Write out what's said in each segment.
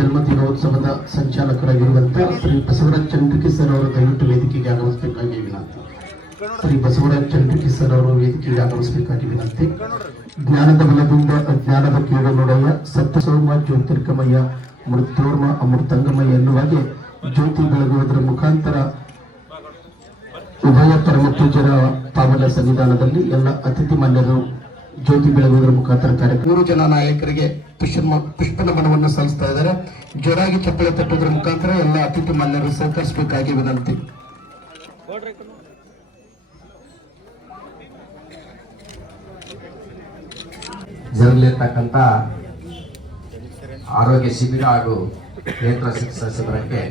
ಜನ್ಮದಿನೋತ್ಸವದ ಸಂಚಾಲಕರಾಗಿರುವಂತಹ Shri Basavaraj ಚಂದ್ರಕಿ sir ಅವರು ದಯವಿಟ್ಟು ವೇದಿಕೆಗೆ ಆಗಮಿಸಬೇಕಾಗಿ ವಿನಂತಿ. ಶ್ರೀ ಬಸವರಾಜ್ ಚಂದ್ರಕಿ ಸರ್ ಅವರು ವೇದಿಕೆಗೆ ಆಗಮಿಸಬೇಕಾಗಿ ವಿನಂತಿ. ಜ್ಞಾನದ ಬಲದಿಂದ ಅಜ್ಞಾನದ ಕೇಳನೊಡೆಯ ಸತ್ಯ ಸೋಮ ಜ್ಯೋತಿರ್ಗಮಯ ಮೃತ್ಯೋರ್ಮ ಅಮೃತಂಗಮಯ ಎನ್ನುವಾಗೆ ಜ್ಯೋತಿ ಬೆಳಗುವುದರ ಮುಖಾಂತರ ಉಭಯ ಪರಮ ಪೂಜ್ಯರ ಪಾವನ ಸನ್ನಿಧಾನದಲ್ಲಿ ಎಲ್ಲ ಅತಿಥಿ ಮಾನ್ಯರು ಜ್ಯೋತಿ ಬೆಳಗುವುದರ ಮುಖಾಂತರ ಕಾರ್ಯಕ್ರಮ 3 ಜನ ನಾಯಕರಿಗೆ ಪುಷ್ಪನಮನವನ್ನು ಸಲ್ಲಿಸ್ತಾ ಇದ್ದಾರೆ. ಜೋರಾಗಿ ಚಪ್ಪಳೆ ತಟ್ಟುವುದರ ಮುಖಾಂತರ ಎಲ್ಲ ಅತಿಥಿ ಮಾನ್ಯರು ಸಹಕರಿಸಬೇಕಾಗಿ ವಿನಂತಿ. ಜರಲಿರ್ತಕ್ಕಂಥ ಆರೋಗ್ಯ ಶಿಬಿರ ಹಾಗೂ ನೇತ್ರ ಚಿಕಿತ್ಸಾ ಶಿಬಿರಕ್ಕೆ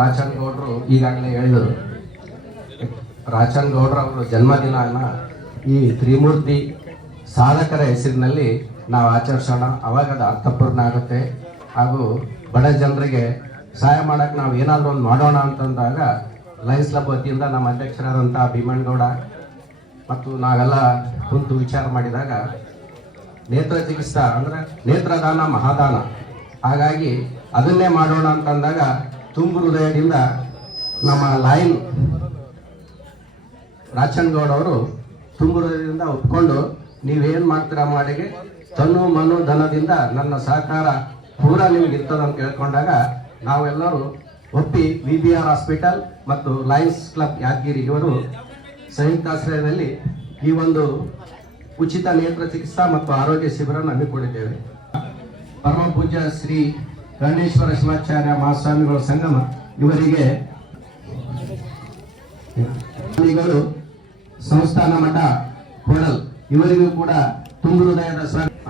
ರಾಚನಗೌಡರು ಈಗಾಗಲೇ ಹೇಳಿದರು. ರಾಚನಗೌಡರು ಅವರು ಜನ್ಮದಿನ ಈ ತ್ರಿಮೂರ್ತಿ ಸಾಧಕರ ಹೆಸರಿನಲ್ಲಿ ನಾವು ಆಚರಿಸೋಣ. ಅವಾಗ ಅದು ಅರ್ಥಪೂರ್ಣ ಆಗುತ್ತೆ. ಹಾಗೂ ಬಡ ಜನರಿಗೆ ಸಹಾಯ ಮಾಡೋಕ್ಕೆ ನಾವು ಏನಾದರೂ ಒಂದು ಮಾಡೋಣ ಅಂತಂದಾಗ ಲಯನ್ಸ್ ಕ್ಲಬ್ ವತಿಯಿಂದ ನಮ್ಮ ಅಧ್ಯಕ್ಷರಾದಂಥ ಭೀಮಣ್ಣಗೌಡ ಮತ್ತು ನಾವೆಲ್ಲ ಕುಂತು ವಿಚಾರ ಮಾಡಿದಾಗ ನೇತ್ರ ಚಿಕಿತ್ಸಾ ಅಂದರೆ ನೇತ್ರದಾನ ಮಹಾದಾನ, ಹಾಗಾಗಿ ಅದನ್ನೇ ಮಾಡೋಣ ಅಂತಂದಾಗ ತುಂಬ ಹೃದಯದಿಂದ ನಮ್ಮ ಲಾಯನ್ ರಾಚನಗೌಡ ಅವರು ತುಂಬ ಹೃದಯದಿಂದ ಒಪ್ಕೊಂಡು ನೀವೇನು ಮಾಡ್ತೀರಾ ಮಾಡಿಗೆ ತನು ಮನು ಧನದಿಂದ ನನ್ನ ಸಹಕಾರ ಪೂರಾ ನಿಮಗೆ ಇರ್ತದಂತ ಕೇಳ್ಕೊಂಡಾಗ ನಾವೆಲ್ಲರೂ ಒಪ್ಪಿ VBR ಹಾಸ್ಪಿಟಲ್ ಮತ್ತು ಲಯನ್ಸ್ ಕ್ಲಬ್ ಯಾದಗಿರಿ ಇವರು ಸಂಯುಕ್ತಾಶ್ರಯದಲ್ಲಿ ಈ ಒಂದು ಉಚಿತ ನೇತ್ರ ಚಿಕಿತ್ಸಾ ಮತ್ತು ಆರೋಗ್ಯ ಶಿಬಿರವನ್ನು ಹಮ್ಮಿಕೊಂಡಿದ್ದೇವೆ. ಪರಮ ಪೂಜ್ಯ ಶ್ರೀ ಗಣೇಶ್ವರ ಶಿವಾಚಾರ್ಯ ಮಹಾಸ್ವಾಮಿಗಳ ಸಂಗಮ ಇವರಿಗೆ ಸಂಸ್ಥಾನ ಮಠ ಹೋಡಲ್ ಇವರಿಗೂ ಕೂಡ ತುಂಬ ಹೃದಯದ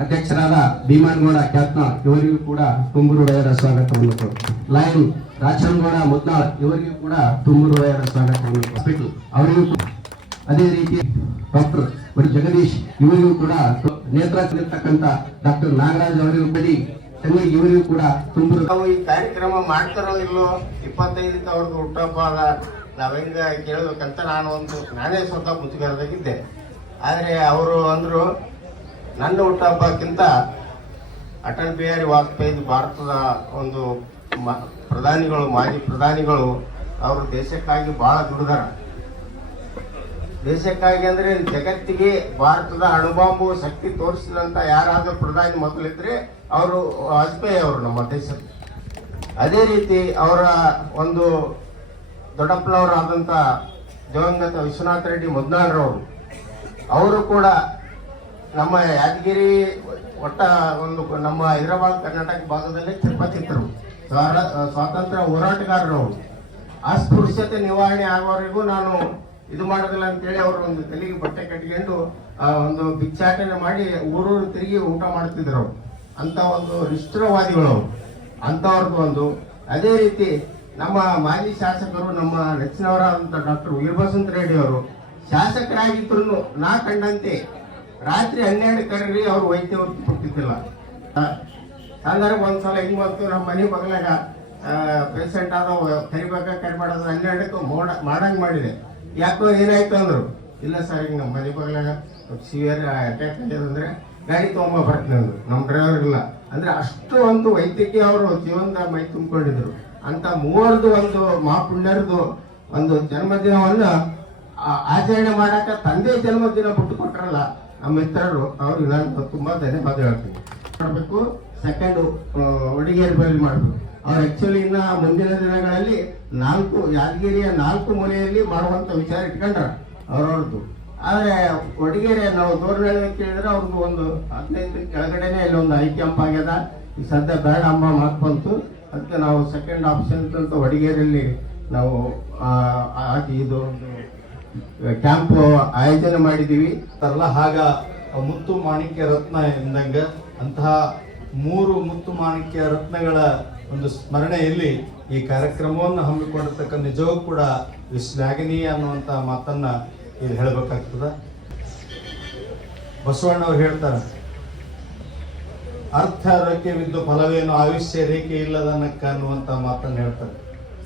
ಅಧ್ಯಕ್ಷರಾದ ಭೀಮಣ್ಣಗೌಡ ಕ್ಯಾತ್ನಾಳ್ ಇವರಿಗೂ ಕೂಡ ತುಂಬ ಹೃದಯದ ಸ್ವಾಗತವನ್ನು. ಲಯನ್ ರಾಚನಗೌಡ ಮುದ್ನಾಳ್ ಇವರಿಗೂ ಕೂಡ ತುಂಬ ಹೃದಯದ ಸ್ವಾಗತವನ್ನು. ಹಾಸ್ಪಿಟಲ್ ಅವರಿಗೂ ಅದೇ ರೀತಿ ಡಾಕ್ಟರ್ ಜಗದೀಶ್ ಇವರಿಗೂ ಕೂಡ ನೇತೃತ್ವದಲ್ಲಿರ್ತಕ್ಕಂಥ ಡಾಕ್ಟರ್ ನಾಗರಾಜ್ ಅವರಿಗೂ ಬಡಿ ತಂಗಿ ಇವರಿಗೂ ಕೂಡ ತುಂಬ ನಾವು ಈ ಕಾರ್ಯಕ್ರಮ ಮಾಡ್ತಾರೋ ಇಲ್ಲೋ 25ಕ್ಕೆ ಅವ್ರದ್ದು ಹುಟ್ಟುಹಬ್ಬ ಅದ, ನಾವ್ ಹೆಂಗ ಕೇಳಬೇಕಂತ ನಾನೇ ಸ್ವತಃ ಮುಜುಗರದಾಗಿದ್ದೆ. ಆದರೆ ಅವರು ಅಂದ್ರು ನನ್ನ ಹುಟ್ಟುಹಬ್ಬಕ್ಕಿಂತ ಅಟಲ್ ಬಿಹಾರಿ ವಾಜಪೇಯಿ ಭಾರತದ ಒಂದು ಪ್ರಧಾನಿಗಳು, ಮಾಜಿ ಪ್ರಧಾನಿಗಳು, ಅವರು ದೇಶಕ್ಕಾಗಿ ಬಹಳ ದುಡಿದಾರ. ದೇಶಕ್ಕಾಗಿ ಅಂದ್ರೆ ಜಗತ್ತಿಗೆ ಭಾರತದ ಅಣುಬಾಂಬು ಶಕ್ತಿ ತೋರಿಸಿದಂತ ಯಾರಾದ್ರೂ ಪ್ರಧಾನಿ ಮೊದಲಿದ್ರೆ ಅವರು ವಾಜಪೇಯಿ ಅವರು ನಮ್ಮ ದೇಶದ. ಅದೇ ರೀತಿ ಅವರ ಒಂದು ದೊಡ್ಡಪ್ಪನವರಾದಂಥ ದಿವಂಗತ ವಿಶ್ವನಾಥ ರೆಡ್ಡಿ ಮುದ್ನಾಳ್ರವರು, ಅವರು ಕೂಡ ನಮ್ಮ ಯಾದಗಿರಿ ಒಟ್ಟ ಒಂದು ನಮ್ಮ ಹೈದರಾಬಾದ್ ಕರ್ನಾಟಕ ಭಾಗದಲ್ಲಿ ತಿರುಪತಿದ್ರು ಸ್ವಾತಂತ್ರ್ಯ ಹೋರಾಟಗಾರರು. ಅಸ್ಪೃಶ್ಯತೆ ನಿವಾರಣೆ ಆಗೋವರೆಗೂ ನಾನು ಇದು ಮಾಡೋದಿಲ್ಲ ಅಂತೇಳಿ ಅವರು ಒಂದು ತಲೆಗೆ ಬಟ್ಟೆ ಕಟ್ಕೊಂಡು ಒಂದು ಭಿಕ್ಷಾಟನೆ ಮಾಡಿ ಊರೂರು ತಿರುಗಿ ಊಟ ಮಾಡ್ತಿದ್ರು. ಅಂತ ಒಂದು ನಿಷ್ಠುರವಾದಿಗಳು ಅಂತವ್ರದ್ದು ಒಂದು. ಅದೇ ರೀತಿ ನಮ್ಮ ಮಾಜಿ ಶಾಸಕರು, ನಮ್ಮ ನೆಚ್ಚಿನವರಾದಂಥ ಡಾಕ್ಟರ್ ವೀರಬಸಂತ ರೆಡ್ಡಿ ಅವರು ಶಾಸಕರಾಗಿದ್ರು ನಾ ಕಂಡಂತೆ ರಾತ್ರಿ 12 ಕರೀರಿ ಅವ್ರು ವೈದ್ಯ ವೃತ್ತಿ ಕೊಡ್ತಿದ್ದಿಲ್ಲ. ಸಂದರ್ಭ ಒಂದ್ಸಲ ಹಿಂಗ್ ಬಂತು, ನಮ್ಮ ಮನೆ ಬಗಲಾಗ ಪೇಷಂಟ್ ಆದವು ಕರಿಮಾಡೋದು 12ಕ್ಕೆ ಮಾಡಂಗ್ ಮಾಡಿದೆ. ಯಾಕೋ ಏನಾಯ್ತು ಅಂದ್ರು, ಇಲ್ಲ ಸರ್ ಈಗ ನಮ್ಮ ಮನೆ ಬಗಲಾಗ ಸಿವಿಯರ್ ಅಟ್ಯಾಕ್ ಆಗಿದಂದ್ರೆ ಗಾಡಿ ತಗೊಂಬ ಬರ್ತೀನಿ ಅಂದ್ರು. ನಮ್ಮ ಡ್ರೈವರ್ ಇಲ್ಲ ಅಂದ್ರೆ ಅಷ್ಟು ಒಂದು ವೈದ್ಯಕೀಯ ಅವರು ಜೀವನದ ಮೈ ತುಂಬಿಕೊಂಡಿದ್ರು. ಅಂತ ಮೂವರದು ಒಂದು ಮಹಾಪುಣ್ಯರದು ಒಂದು ಜನ್ಮದಿನವನ್ನ ಆಚರಣೆ ಮಾಡಾಕ ತಂದೆ ಜನ್ಮದಿನ ಬಿಟ್ಟು ಕೊಟ್ರಲ್ಲ ನಮ್ಮ ಮಿತ್ರರು, ಅವ್ರಿಗೆ ನಾನು ತುಂಬಾ ಧನ್ಯವಾದ ಹೇಳ್ತೀನಿ. ಮಾಡಬೇಕು ಸೆಕೆಂಡ್ ಒಡಿಗೇರಿ ಬರಲಿ ಮಾಡಬೇಕು. ಅವ್ರು ಆಕ್ಚುಲಿ ಇನ್ನ ಮುಂದಿನ ದಿನಗಳಲ್ಲಿ ಯಾದಗಿರಿಯ 4 ಮೂಲೆಯಲ್ಲಿ ಮಾಡುವಂತ ವಿಚಾರ ಇಟ್ಕೊಂಡ್ರ ಅವ್ರವ್ರದ್ದು. ಆದ್ರೆ ಒಡಿಗೇರಿ ನಾವು ದೂರದಲ್ಲಿ ಕೇಳಿದ್ರೆ ಅವ್ರದ್ದು ಒಂದು 15 ಕೆಳಗಡೆನೆ ಇಲ್ಲಿ ಒಂದು ಐ ಕ್ಯಾಂಪ್ ಆಗ್ಯದ. ಈ ಸದ್ಯ ಬೇಡ ಅಂಬ ಮಾತು ಬಂತು. ಅದಕ್ಕೆ ನಾವು ಸೆಕೆಂಡ್ ಆಪ್ಷನ್ ಅಂತ ಒಡಿಗೇರಿಯಲ್ಲಿ ನಾವು ಹಾಕಿ ಇದು ಒಂದು ಕ್ಯಾಂಪ್ ಆಯೋಜನೆ ಮಾಡಿದೀವಿ. ಹಾಗ ಮುತ್ತು ಮಾಣಿಕ್ಯ ರತ್ನ ಎಂದಂಗ ಅಂತಹ 3 ಮುತ್ತು ಮಾಣಿಕ್ಯ ರತ್ನಗಳ ಒಂದು ಸ್ಮರಣೆಯಲ್ಲಿ ಈ ಕಾರ್ಯಕ್ರಮವನ್ನು ಹಮ್ಮಿಕೊಂಡಿರ್ತಕ್ಕಂಥ ನಿಜವೂ ಕೂಡ ಶ್ಲಾಘನೀಯ ಅನ್ನುವಂಥ ಮಾತನ್ನ ಇಲ್ಲಿ ಹೇಳಬೇಕಾಗ್ತದ. ಬಸವಣ್ಣವ್ರು ಹೇಳ್ತಾರೆ, ಅರ್ಥ ರೇಖೆವಿದ್ದು ಫಲವೇನು ಆಯುಷ್ಯ ರೇಖೆ ಇಲ್ಲದನ್ನಕ್ಕ ಅನ್ನುವಂಥ ಮಾತನ್ನು ಹೇಳ್ತಾರೆ.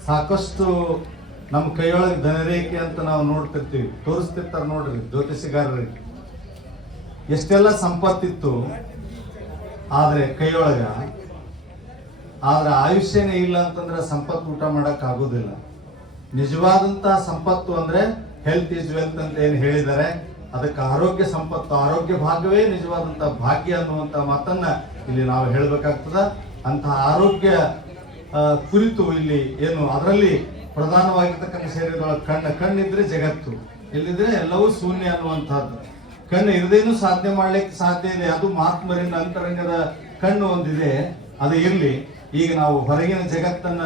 ಸಾಕಷ್ಟು ನಮ್ಮ ಕೈಯೊಳಗೆ ಧನರೇಖೆ ಅಂತ ನಾವು ನೋಡ್ತಿರ್ತೀವಿ, ತೋರಿಸ್ತಿರ್ತಾರೆ ನೋಡ್ರಿ ಜ್ಯೋತಿಷಿಗಾರರಿಗೆ. ಎಷ್ಟೆಲ್ಲ ಸಂಪತ್ತಿತ್ತು ಆದ್ರೆ ಕೈಯೊಳಗ, ಆದ್ರೆ ಆಯುಷ್ಯನೇ ಇಲ್ಲ ಅಂತಂದ್ರೆ ಸಂಪತ್ತು ಊಟ ಮಾಡಕ್ ಆಗೋದಿಲ್ಲ. ನಿಜವಾದಂತಹ ಸಂಪತ್ತು ಅಂದ್ರೆ ಹೆಲ್ತ್ ಇಸ್ ವೆಲ್ತ್ ಅಂತ ಏನು ಹೇಳಿದ್ದಾರೆ, ಅದಕ್ಕೆ ಆರೋಗ್ಯ ಸಂಪತ್ತು, ಆರೋಗ್ಯ ಭಾಗವೇ ನಿಜವಾದಂತಹ ಭಾಗ್ಯ ಅನ್ನುವಂತ ಮಾತನ್ನ ಇಲ್ಲಿ ನಾವು ಹೇಳಬೇಕಾಗ್ತದ. ಅಂತಹ ಆರೋಗ್ಯ ಕುರಿತು ಇಲ್ಲಿ ಏನು ಅದರಲ್ಲಿ ಪ್ರಧಾನವಾಗಿರ್ತಕ್ಕಂಥ ಶರೀರದೊಳಗೆ ಕಣ್ಣಿದ್ರೆ ಜಗತ್ತು, ಇಲ್ಲಿದ್ರೆ ಎಲ್ಲವೂ ಶೂನ್ಯ ಅನ್ನುವಂತಹದ್ದು. ಕಣ್ಣು ಇರದೇನು ಸಾಧನೆ ಮಾಡ್ಲಿಕ್ಕೆ ಸಾಧ್ಯ ಇದೆ. ಅದು ಮಹಾತ್ಮರಿಂದ ಅಂತರಂಗದ ಕಣ್ಣು ಒಂದಿದೆ, ಅದು ಇರ್ಲಿ. ಈಗ ನಾವು ಹೊರಗಿನ ಜಗತ್ತನ್ನ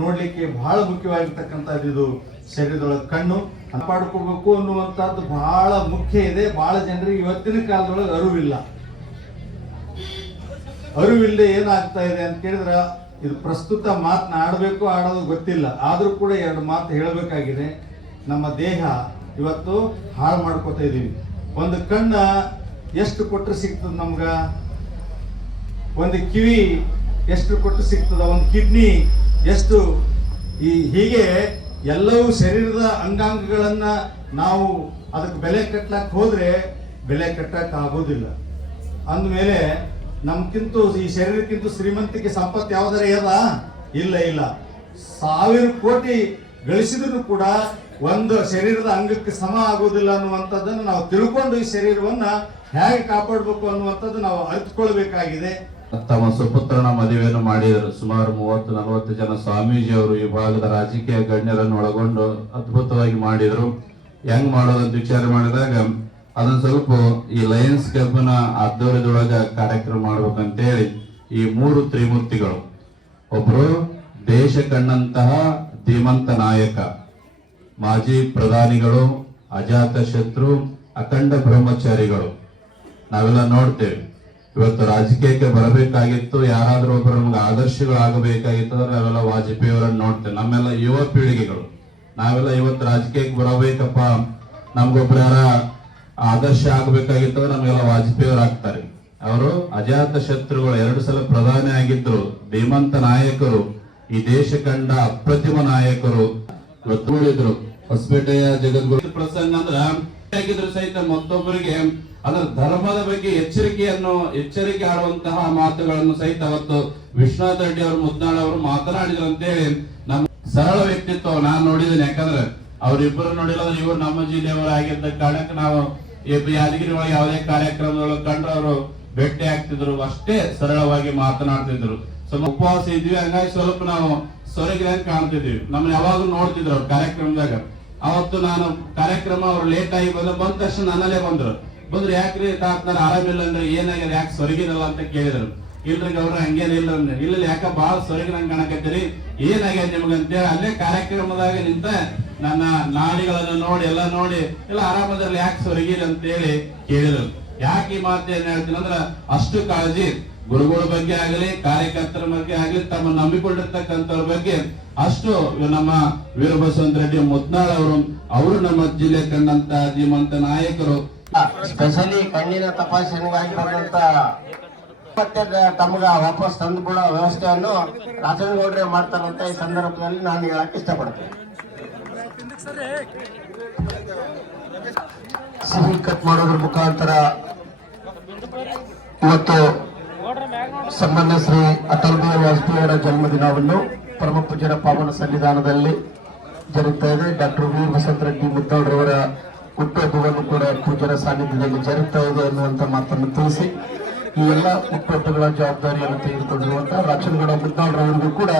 ನೋಡ್ಲಿಕ್ಕೆ ಬಹಳ ಮುಖ್ಯವಾಗಿರ್ತಕ್ಕಂಥದ್ದು ಇದು ಶರೀರದೊಳಗೆ ಕಣ್ಣು. ಕಾಪಾಡ್ಕೋಬೇಕು ಅನ್ನುವಂಥದ್ದು ಬಹಳ ಮುಖ್ಯ ಇದೆ. ಬಹಳ ಜನರಿಗೆ ಇವತ್ತಿನ ಕಾಲದೊಳಗೆ ಅರಿವಿಲ್ಲದೆ ಏನಾಗ್ತಾ ಇದೆ ಅಂತ ಕೇಳಿದ್ರೆ, ಇದು ಪ್ರಸ್ತುತ ಮಾತನಾಡಬೇಕು ಆಡೋದು ಗೊತ್ತಿಲ್ಲ, ಆದ್ರೂ ಕೂಡ ಎರಡು ಮಾತು ಹೇಳಬೇಕಾಗಿದೆ. ನಮ್ಮ ದೇಹ ಇವತ್ತು ಹಾಳು ಮಾಡ್ಕೋತಾ ಇದೀವಿ. ಒಂದು ಕಣ್ಣ ಎಷ್ಟು ಕೊಟ್ಟರೆ ಸಿಗ್ತದ ನಮ್ಗ, ಒಂದು ಕಿವಿ ಎಷ್ಟು ಕೊಟ್ಟರೆ ಸಿಗ್ತದ, ಒಂದು ಕಿಡ್ನಿ ಎಷ್ಟು, ಹೀಗೆ ಎಲ್ಲವೂ ಶರೀರದ ಅಂಗಾಂಗಗಳನ್ನ ನಾವು ಅದಕ್ಕೆ ಬೆಲೆ ಕಟ್ಟಲಕ್ಕೆ ಹೋದ್ರೆ ಬೆಲೆ ಕಟ್ಟಕ್ ಆಗೋದಿಲ್ಲ. ಅಂದಮೇಲೆ ನಮ್ಗಿಂತೂ ಈ ಶರೀರಕ್ಕಿಂತ ಶ್ರೀಮಂತಿಕೆ ಸಂಪತ್ತು ಯಾವ್ದಾರ ಇಲ್ಲ. 1000 ಕೋಟಿ ಗಳಿಸಿದ್ರು ಕೂಡ ಒಂದು ಶರೀರದ ಅಂಗಕ್ಕೆ ಸಮ ಆಗೋದಿಲ್ಲ ಅನ್ನುವಂಥದ್ದನ್ನು ನಾವು ತಿಳ್ಕೊಂಡು ಈ ಶರೀರವನ್ನ ಹೇಗೆ ಕಾಪಾಡಬೇಕು ಅನ್ನುವಂಥದ್ದು ನಾವು ಅರಿತುಕೊಳ್ಬೇಕಾಗಿದೆ. ತಮ್ಮ ಸುಪುತ್ರನ ಮದುವೆಯನ್ನು ಮಾಡಿದರು. ಸುಮಾರು 30-40 ಜನ ಸ್ವಾಮೀಜಿ ಅವರು ಈ ಭಾಗದ ರಾಜಕೀಯ ಗಣ್ಯರನ್ನು ಒಳಗೊಂಡು ಅದ್ಭುತವಾಗಿ ಮಾಡಿದರು. ಹೆಂಗ್ ಮಾಡೋದಂತ ವಿಚಾರ ಮಾಡಿದಾಗ ಅದನ್ನ ಸ್ವಲ್ಪ ಈ ಲಯನ್ಸ್ ಕ್ಲಬ್ನ ಆಧ್ವರ್ಯದೊಳಗ ಕಾರ್ಯಕ್ರಮ ಮಾಡ್ಬೇಕಂತೇಳಿ ಈ 3 ತ್ರಿಮೂರ್ತಿಗಳು, ಒಬ್ರು ದೇಶ ಕಂಡಂತಹ ಧೀಮಂತ ನಾಯಕ, ಮಾಜಿ ಪ್ರಧಾನಿಗಳು, ಅಜಾತ ಶತ್ರು, ಅಖಂಡ ಬ್ರಹ್ಮಚಾರಿಗಳು. ನಾವೆಲ್ಲ ನೋಡ್ತೇವೆ. ಇವತ್ತು ರಾಜಕೀಯಕ್ಕೆ ಬರಬೇಕಾಗಿತ್ತು, ಯಾರಾದ್ರೂ ಒಬ್ಬರು ನಮ್ಗೆ ಆದರ್ಶಗಳಾಗಬೇಕಾಗಿತ್ತು ಅಂದ್ರೆ ನಾವೆಲ್ಲ ವಾಜಪೇಯಿ ಅವರನ್ನು ನೋಡ್ತೇವೆ. ನಮ್ಮೆಲ್ಲ ಯುವ ಪೀಳಿಗೆಗಳು ನಾವೆಲ್ಲ ಇವತ್ತು ರಾಜಕೀಯಕ್ಕೆ ಬರಬೇಕಪ್ಪ, ನಮ್ಗೊಬ್ರು ಯಾರ ಆದರ್ಶ ಆಗಬೇಕಾಗಿತ್ತು ಅಂದ್ರೆ ನಮಗೆಲ್ಲ ವಾಜಪೇಯಿ ಅವರು ಆಗ್ತಾರೆ. ಅವರು ಅಜಾತ ಶತ್ರುಗಳು, 2 ಸಲ ಪ್ರಧಾನಿ ಆಗಿದ್ರು, ಧೀಮಂತ ನಾಯಕರು, ಈ ದೇಶ ಕಂಡ ಅಪ್ರತಿಮ ನಾಯಕರು. ಇವತ್ತು ನೋಡಿದ್ರು ಹೊಸಪೇಟೆಯ ಜಗದ್ಗುರು ಪ್ರಸಂಗ ಅಂದ್ರೆ ಆಗಿದ್ರು ಸಹಿತ ಮತ್ತೊಬ್ಬರಿಗೆ ಅದರ ಧರ್ಮದ ಬಗ್ಗೆ ಎಚ್ಚರಿಕೆ ಆಡುವಂತಹ ಮಾತುಗಳನ್ನು ಸಹಿತ ಅವತ್ತು ವಿಶ್ವನಾಥ್ ರೆಡ್ಡಿ ಅವರು ಮುದ್ನಾಳ್ ಅವರು ಮಾತನಾಡಿದ್ರು ಅಂತೇಳಿ ನಮ್ಮ ಸರಳ ವ್ಯಕ್ತಿತ್ವ ನಾನು ನೋಡಿದ್ದೇನೆ. ಯಾಕಂದ್ರೆ ಅವ್ರಿಬ್ಬರು ನೋಡಿಲ್ಲ ಅಂದ್ರೆ ಇವರು ನಮ್ಮ ಜಿಲ್ಲೆಯವರು ಆಗಿದ್ದ ಕಾರಣಕ್ಕೆ ನಾವು ಯಾದಗಿರಿ ಒಳಗೆ ಯಾವುದೇ ಕಾರ್ಯಕ್ರಮದೊಳಗೆ ಕಂಡ್ರೆ ಅವರು ಭೇಟಿ ಆಗ್ತಿದ್ರು, ಅಷ್ಟೇ ಸರಳವಾಗಿ ಮಾತನಾಡ್ತಿದ್ರು. ಉಪವಾಸ ಇದ್ವಿ, ಹಂಗಾಗಿ ಸ್ವಲ್ಪ ನಾವು ಸೊರಗಿದಂಗೆ ಕಾಣ್ತಿದ್ವಿ. ನಮ್ಮನ್ನ ಯಾವಾಗೂ ನೋಡ್ತಿದ್ರು ಅವ್ರ ಕಾರ್ಯಕ್ರಮದಾಗ. ಅವತ್ತು ನಾನು ಕಾರ್ಯಕ್ರಮ ಅವ್ರು ಲೇಟ್ ಆಗಿ ಬಂದ ತಕ್ಷಣ ನನ್ನಲ್ಲೇ ಬಂದ್ರು ಯಾಕ್ರಿ ತಾತ್ನಾರ ಆರಾಮಿಲ್ಲ ಅಂದ್ರೆ ಏನಾಗ್ಯದ, ಯಾಕೆ ಸೊರಗಿನಲ್ಲ ಅಂತ ಕೇಳಿದ್ರು. ಇಲ್ರಿ ಅವ್ರ ಹಂಗೇನಿಲ್ಲ ಅಂದ್ರೆ ಇಲ್ಲ ಯಾಕ ಬಾಳ ಸೊರಗಿನಂಗ್ ಕಾಣಕತ್ತೀರಿ, ಏನಾಗ್ಯದ ನಿಮ್ಗಂತೇಳಿ ಅಲ್ಲೇ ಕಾರ್ಯಕ್ರಮದಾಗ ನಿಂತ ನನ್ನ ನಾಡಿಗಳನ್ನು ನೋಡಿ ಎಲ್ಲ ಆರಾಮದ್ರಲ್ಲಿ ಯಾಕೆ ಸೊರಗಿರಿ ಅಂತೇಳಿ ಕೇಳಿದ್ರು. ಯಾಕೆ ಈ ಮಾತು ಏನ್ ಹೇಳ್ತೀನಿ ಅಂದ್ರ, ಅಷ್ಟು ಕಾಳಜಿ ಗುರುಗಳ ಬಗ್ಗೆ ಆಗಲಿ, ಕಾರ್ಯಕರ್ತರ ಬಗ್ಗೆ ಆಗಲಿ, ತಮ್ಮ ನಂಬಿಕೊಂಡಿರ್ತಕ್ಕಂಥವ್ರ ಬಗ್ಗೆ ಅಷ್ಟು ನಮ್ಮ ವೀರಬಸವಂತ ರೆಡ್ಡಿ ಮುದ್ನಾಳ್ ಅವರು ನಮ್ಮ ಜಿಲ್ಲೆ ಕಂಡಂತ ಧೀಮಂತ ನಾಯಕರು. ಸ್ಪೆಷಲಿ ಕಣ್ಣಿನ ತಪಾಸಣೆಗಾಗಿ ಬಂದಂತ ಮತ್ತೆ ತಮ್ಗ ವಾಪಸ್ ತಂದು ಕೊಡೋ ವ್ಯವಸ್ಥೆಯನ್ನು ರಾಜನಗೌಡ್ರೆ ಮಾಡ್ತಾರಂತ ಈ ಸಂದರ್ಭದಲ್ಲಿ ನಾನು ಹೇಳಕ್ ಇಷ್ಟಪಡ್ತೇನೆ. ಸಿಹಿ ಕಟ್ ಮಾಡೋದ್ರ ಮುಖಾಂತರ ಇವತ್ತು ಸನ್ಮಾನ್ಯ ಶ್ರೀ ಅಟಲ್ ಬಿಹಾರಿ ವಾಜಪೇಯಿ ಅವರ ಜನ್ಮದಿನವನ್ನು ಪರಮ ಪೂಜ್ಯರ ಪಾವನ ಸನ್ನಿಧಾನದಲ್ಲಿ ಜರುಗ್ತಾ ಇದೆ. ಡಾಕ್ಟರ್ ವೀರಬಸವಂತ ರೆಡ್ಡಿ ಮುದ್ನಾಳ್ರವರ ಹುಟ್ಟುಹಬ್ಬವನ್ನು ಕೂಡ ಪೂಜ್ಯರ ಸಾನ್ನಿಧ್ಯದಲ್ಲಿ ಜರುಗ್ತಾ ಇದೆ ಅನ್ನುವಂತ ಮಾತನ್ನು ತಿಳಿಸಿ, ಈ ಎಲ್ಲ ಹುಟ್ಟುಹಬ್ಬಗಳ ಜವಾಬ್ದಾರಿಯನ್ನು ತೆಗೆದುಕೊಂಡಿರುವಂತಹ ರಾಚನಗೌಡ ಮುದ್ನಾಳ್ರವರಿಗೂ ಕೂಡ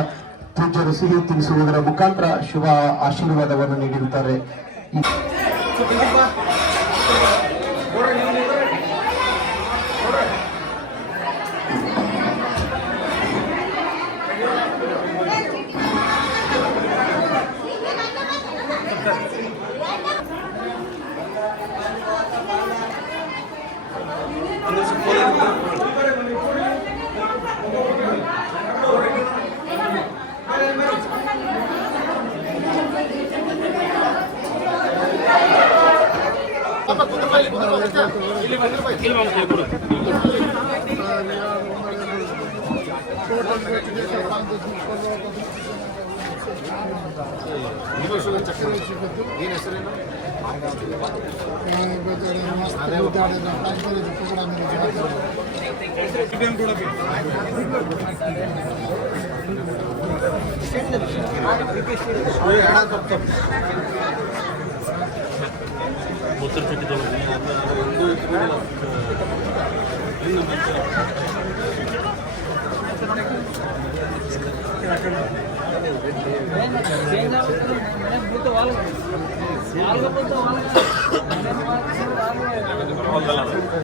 ಪೂಜ್ಯರು ಸಿಹಿ ತಿನಿಸುವುದರ ಮುಖಾಂತರ ಶುಭ ಆಶೀರ್ವಾದವನ್ನು ನೀಡಿರುತ್ತಾರೆ. ಏನು ಹೆಸರೇನು వాళ్ళు